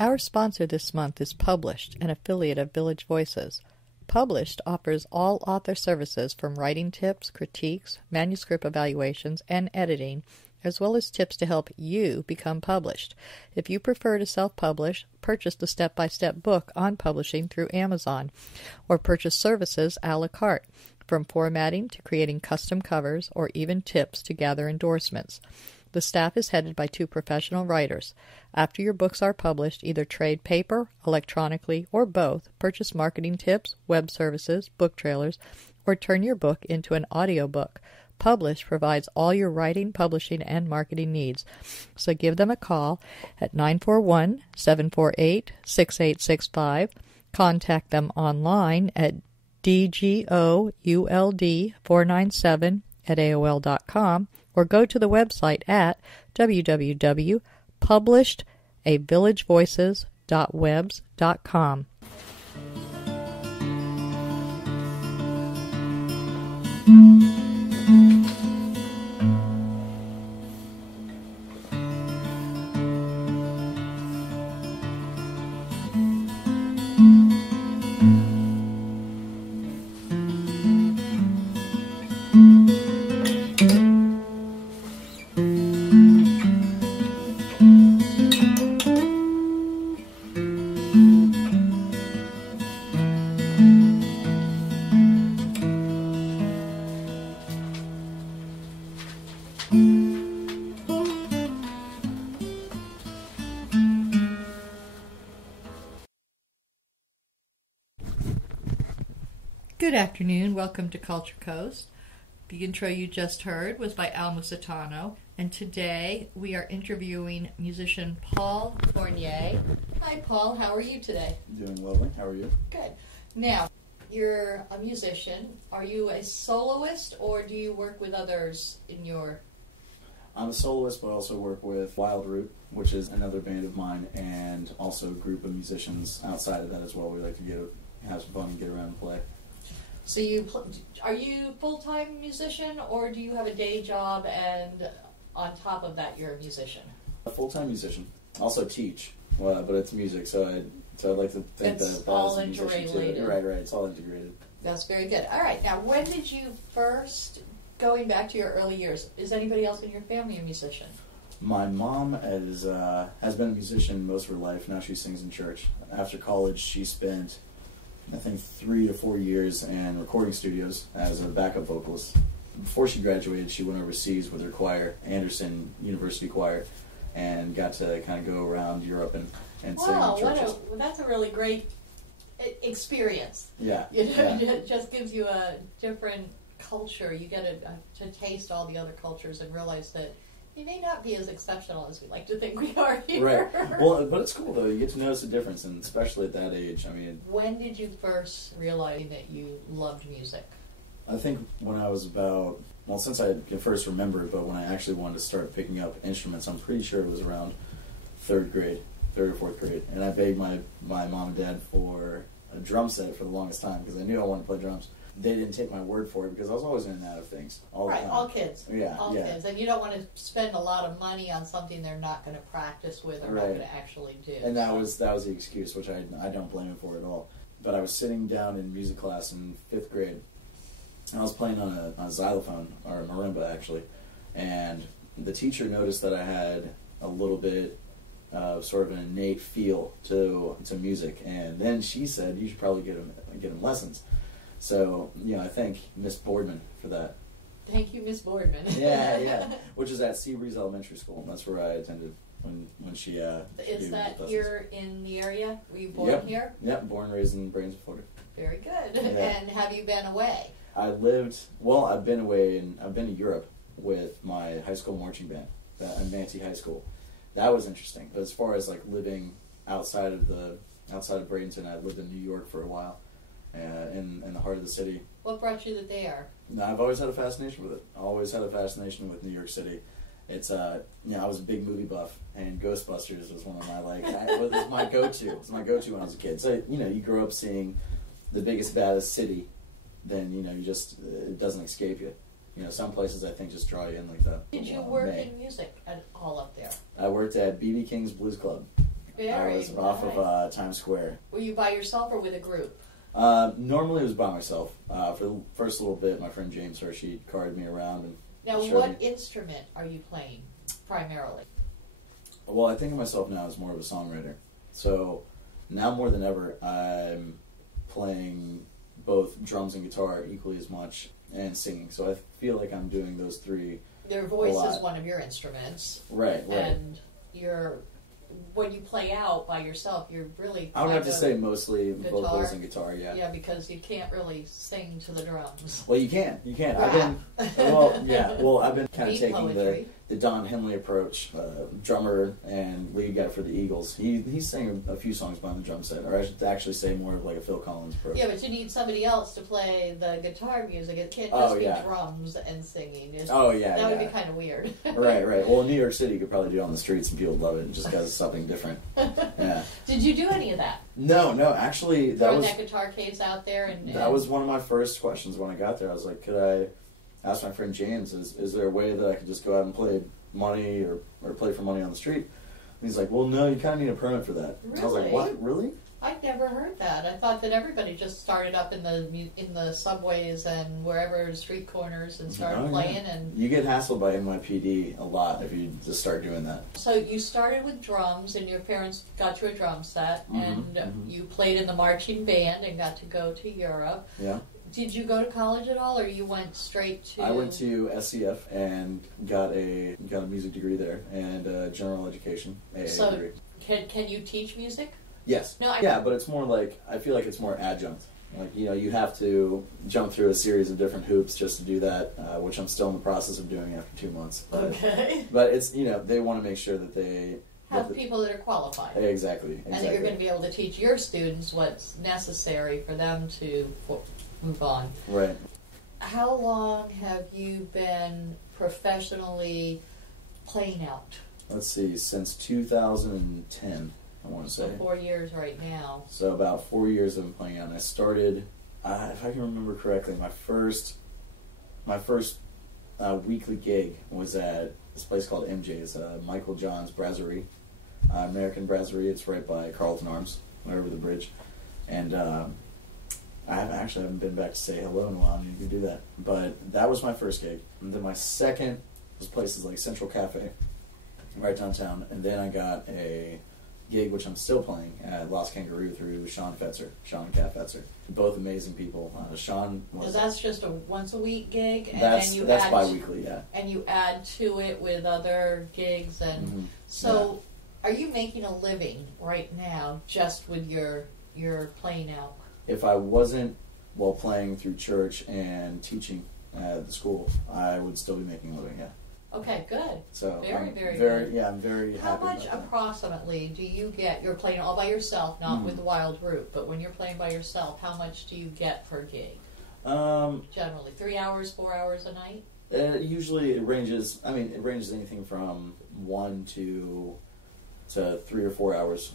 Our sponsor this month is Published, an affiliate of Village Voices. Published offers all author services from writing tips, critiques, manuscript evaluations, and editing, as well as tips to help you become published. If you prefer to self-publish, purchase the step-by-step book on publishing through Amazon, or purchase services a la carte, from formatting to creating custom covers, or even tips to gather endorsements. The staff is headed by 2 professional writers. After your books are published, either trade paper, electronically, or both, purchase marketing tips, web services, book trailers, or turn your book into an audiobook. Publish provides all your writing, publishing, and marketing needs. So give them a call at 941-748-6865. Contact them online at dgould497@aol.com, or go to the website at www.publishedavillagevoices.webs.com. Good afternoon. Welcome to Culture Coast. The intro you just heard was by Al Musitano, and today we are interviewing musician Paul Fournier. Hi, Paul. How are you today? Doing lovely. How are you? Good. Now, you're a musician. Are you a soloist, or do you work with others in your... I'm a soloist, but I also work with Wild Root, which is another band of mine, and also a group of musicians outside of that as well. We like to have some fun and get around and play. So are you a full-time musician, or do you have a day job and on top of that you're a musician? A full-time musician. Also teach, but it's music, so I'd like to think it's that all as a musician interrelated. Too. Right, it's all integrated. That's very good. All right, now when did you first, going back to your early years, is anybody else in your family a musician? My mom has been a musician most of her life. Now she sings in church. After college, she spent, I think, 3 to 4 years in recording studios as a backup vocalist. Before she graduated, she went overseas with her choir, Anderson University Choir, and got to kind of go around Europe and sing in churches. Wow, that's a really great experience. Yeah. It just gives you a different culture. You get to taste all the other cultures and realize that you may not be as exceptional as we like to think we are here. Right. Well, but it's cool, though. You get to notice the difference, and especially at that age. I mean, when did you first realize that you loved music? I think when I was about, well, since I can first remember it, but when I actually wanted to start picking up instruments, I'm pretty sure it was around 3rd or 4th grade. And I begged my mom and dad for a drum set for the longest time because I knew I wanted to play drums. They didn't take my word for it because I was always in and out of things all the time. All kids. Yeah, all kids. And you don't want to spend a lot of money on something they're not going to practice with or not going to actually do. And that was the excuse, which I don't blame him for at all. But I was sitting down in music class in 5th grade, and I was playing on a xylophone, or a marimba actually, and the teacher noticed that I had a little bit of sort of an innate feel to music, and then she said, "You should probably get him lessons." So, I thank Miss Boardman for that. Thank you, Miss Boardman. yeah. Which is at Seabreeze Elementary School. That's where I attended when she Is that here in the area? Were you born here? Yep, born and raised in Bradenton, Florida. Very good. Yeah. And have you been away? I've been away, and I've been to Europe with my high school marching band at Manti High School. That was interesting. But as far as like living outside of Bradenton, I lived in New York for a while. In the heart of the city. What brought you there? No, I've always had a fascination with it. Always had a fascination with New York City. It's I was a big movie buff, and Ghostbusters was one of my it was my go-to. It was my go-to when I was a kid. So you grow up seeing the biggest, baddest city, then it doesn't escape you. Some places I think just draw you in like that. Did you work in music at all up there? I worked at B.B. King's Blues Club. Very I was off of Times Square. Were you by yourself or with a group? Normally it was by myself. For the first little bit, my friend James Hershey carried me around. And now, what instrument are you playing primarily? Well, I think of myself now as more of a songwriter. So now more than ever, I'm playing both drums and guitar equally as much and singing. So I feel like I'm doing those three. Your voice is one of your instruments. Right. And when you play out by yourself, you're really I would have to say mostly guitar. vocals and guitar, yeah. Yeah, because you can't really sing to the drums. Well, you can. Rap. I've been kind of taking poetry. the Don Henley approach, drummer and lead guy for the Eagles. He sang a few songs behind the drum set, or I should actually say more of like a Phil Collins approach. Yeah, but you need somebody else to play the guitar music. It can't just be drums and singing. That would be kind of weird. Right. Well, in New York City, you could probably do it on the streets and people would love it just because it's something different. Yeah. Did you do any of that? No, actually, Throwing that guitar case out there? And that was one of my first questions when I got there. I was like, could I ask my friend James, is there a way that I could just go out and play money or play for money on the street? And he's like, well, no, you kind of need a permit for that. Really? I was like, what? Really? I'd never heard that. I thought that everybody just started up in the subways and wherever street corners and started playing. Yeah. And you get hassled by NYPD a lot if you just start doing that. So you started with drums, and your parents got you a drum set, and you played in the marching band and got to go to Europe. Yeah. Did you go to college at all, or you went straight to? I went to SCF and got a music degree there and general education AA degree. Can you teach music? Yes. But it's more like, I feel like it's more adjunct. Like, you have to jump through a series of different hoops just to do that, which I'm still in the process of doing after 2 months. But, okay. But it's, they want to make sure that they have people that are qualified. Exactly. And that you're going to be able to teach your students what's necessary for them to move on. Right. How long have you been professionally playing out? Let's see, since 2010. I want to say. So 4 years right now. So about 4 years I've been playing out. And I started, if I can remember correctly, my first weekly gig was at this place called MJ's, Michael John's Brasserie, American Brasserie. It's right by Carlton Arms, right over the bridge. And I haven't been back to say hello in a while. I need to do that. But that was my first gig. And then my second was places like Central Cafe, right downtown. And then I got a gig, which I'm still playing, at Lost Kangaroo through Sean and Kat Fetzer. Both amazing people. Sean was... So that's just a once-a-week gig? And that's bi-weekly, yeah. And you add to it with other gigs, and are you making a living right now just with your playing out? If I wasn't, playing through church and teaching at the school, I would still be making a living, yeah. Okay, good. So very good. Yeah, I'm very happy. How much approximately do you get? You're playing all by yourself, not with the wild group, but when you're playing by yourself, how much do you get per gig? Generally, 3 hours, 4 hours a night? Usually it ranges. I mean, it ranges anything from 1 to 3 or 4 hours.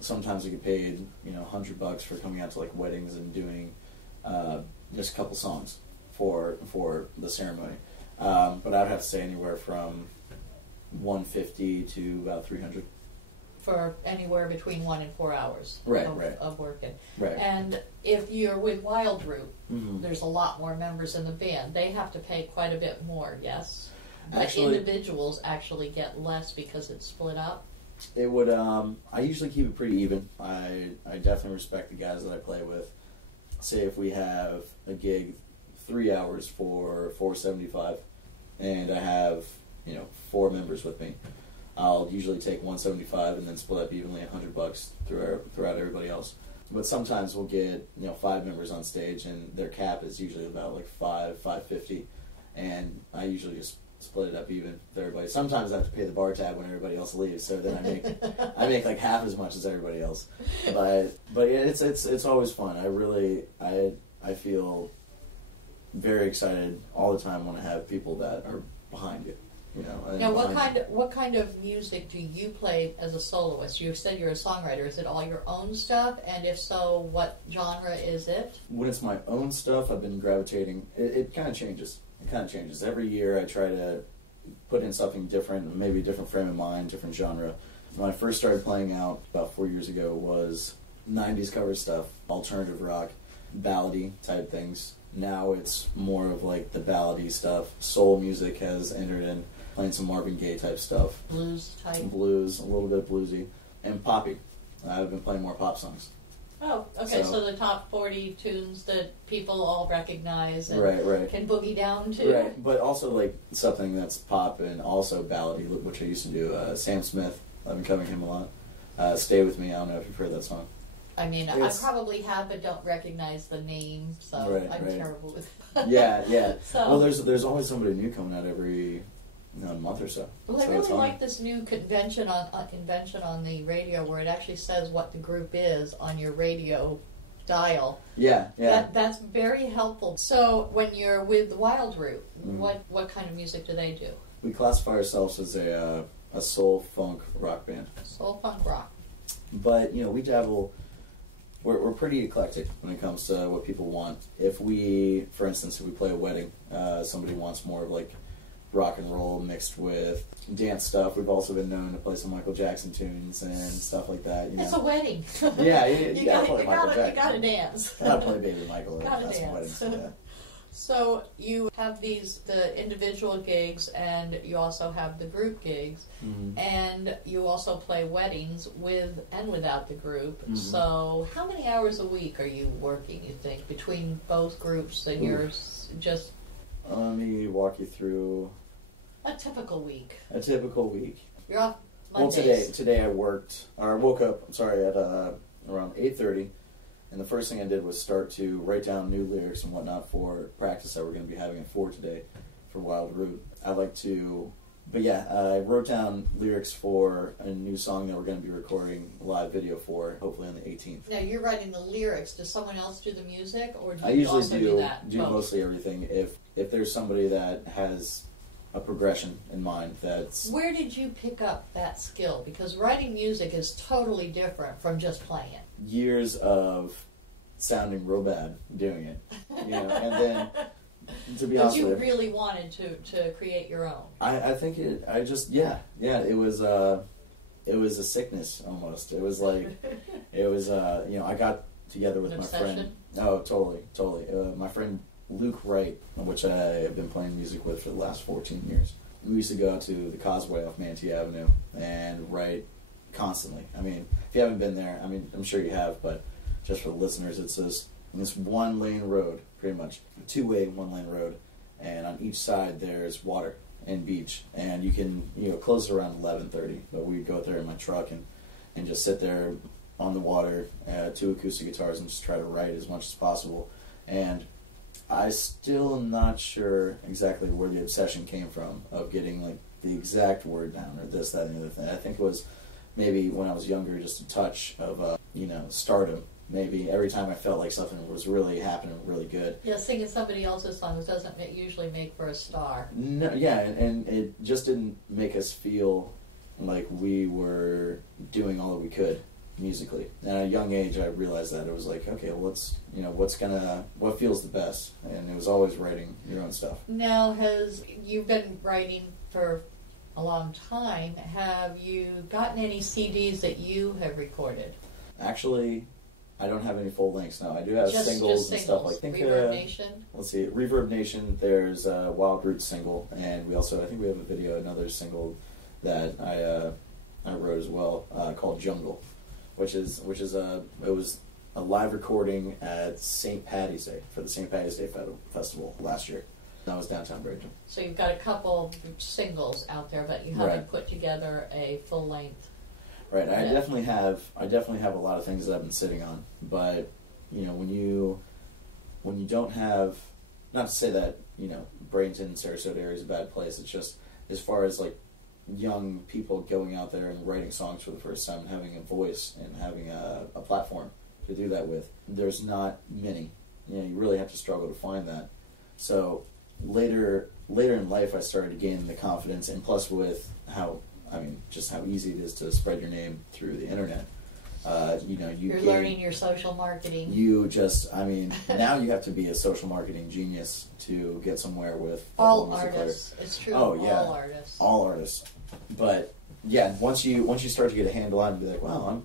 Sometimes I get paid, $100 for coming out to like weddings and doing just a couple songs for the ceremony. But I would have to say anywhere from $150 to about $300 for anywhere between 1 and 4 hours of working. Right. And if you're with Wild Group, there's a lot more members in the band. They have to pay quite a bit more. Yes. Actually, individuals actually get less because it's split up. It would. I usually keep it pretty even. I definitely respect the guys that I play with. Say if we have a gig 3 hours for $475, and I have 4 members with me, I'll usually take $175 and then split up evenly $100 throughout everybody else. But sometimes we'll get 5 members on stage, and their cap is usually about like $550, and I usually just split it up even with everybody. Sometimes I have to pay the bar tab when everybody else leaves, so then I make like half as much as everybody else. But yeah, it's always fun. I feel very excited all the time when I have people that are behind you. Now, what kind of music do you play as a soloist? You said you're a songwriter. Is it all your own stuff? And if so, what genre is it? When it's my own stuff, I've been gravitating. It kind of changes. Every year I try to put in something different, maybe a different frame of mind, different genre. when I first started playing out about 4 years ago was 90s cover stuff, alternative rock, ballady type things. Now it's more of like the ballady stuff. Soul music has entered in, playing some Marvin Gaye type stuff. Blues type. Blues, a little bit bluesy. And poppy. I've been playing more pop songs. Oh, okay, so the top 40 tunes that people all recognize and right. can boogie down to. Right, but also like something that's pop and also ballady, which I used to do. Sam Smith, I've been covering him a lot. Stay With Me, I don't know if you've heard that song. I mean, I probably have, but don't recognize the name, so I'm terrible with it. Yeah. So, well, there's always somebody new coming out every month or so. Well, I really like this new invention on the radio where it actually says what the group is on your radio dial. Yeah. That's very helpful. So when you're with the Wild Root, what kind of music do they do? We classify ourselves as a soul funk rock band. Soul funk rock. But we dabble. We're pretty eclectic when it comes to what people want. For instance, if we play a wedding, somebody wants more of like rock and roll mixed with dance stuff. We've also been known to play some Michael Jackson tunes and stuff like that. It's a wedding. Yeah, you gotta play Michael Jackson. You gotta dance. Gotta play Baby Michael. Gotta dance. So you have the individual gigs, and you also have the group gigs, and you also play weddings with and without the group. So how many hours a week are you working, you think, between both groups and yours? Just let me walk you through a typical week. You're off Mondays. Well, today I woke up at around 8:30. And the first thing I did was start to write down new lyrics and whatnot for practice that we're going to be having at 4 today for Wild Root. I wrote down lyrics for a new song that we're going to be recording a live video for, hopefully on the 18th. Now, you're writing the lyrics. Does someone else do the music, or do you I usually also do that? do mostly everything. If there's somebody that has a progression in mind, that's... Where did you pick up that skill? Because writing music is totally different from just playing it. Years of sounding real bad doing it, and then to be honest with you, but you really wanted to create your own. I think it was a sickness almost. It was like I got together with my friend. Oh, totally. My friend Luke Wright, which I have been playing music with for the last 14 years. We used to go out to the Causeway off Manatee Avenue and write constantly. I mean, if you haven't been there, I mean, I'm sure you have, but just for the listeners, it's this one-lane road, pretty much, a two-way one-lane road, and on each side there's water and beach, and you can close it around 11:30. But we'd go out there in my truck and just sit there on the water, 2 acoustic guitars, and just try to write as much as possible. And I still am not sure exactly where the obsession came from of getting like the exact word down or this, that, and the other thing. I think it was maybe when I was younger, just a touch of stardom. Maybe every time I felt like something was really happening really good. Yeah, singing somebody else's songs doesn't usually make for a star. No, yeah, and it just didn't make us feel like we were doing all that we could musically. And at a young age, I realized that it was like, okay, well, what feels the best? And it was always writing your own stuff. Now, you've been writing for a long time. Have you gotten any CDs that you have recorded? Actually, I don't have any full lengths now. I do have just singles and stuff like that. Reverb Nation? Let's see, Reverb Nation, there's a Wild Root single, and I think we have a video, another single that I wrote as well, called Jungle, which was a live recording at St. Paddy's Day, for the St. Paddy's Day Festival last year. That was downtown Bradenton. So you've got a couple singles out there, but you haven't put together a full length. Right, I definitely have a lot of things that I've been sitting on, but when you don't have, not to say that Bradenton, Sarasota area is a bad place. It's just as far as like young people going out there and writing songs for the first time, and having a voice and having a platform to do that with. There's not many. You really have to struggle to find that. So later in life, I started to gain the confidence, and plus with just how easy it is to spread your name through the internet. You're learning your social marketing. Now you have to be a social marketing genius to get somewhere with all artists. It's true. Oh yeah, all artists. All artists. But yeah, once you start to get a handle on it, and be like, wow,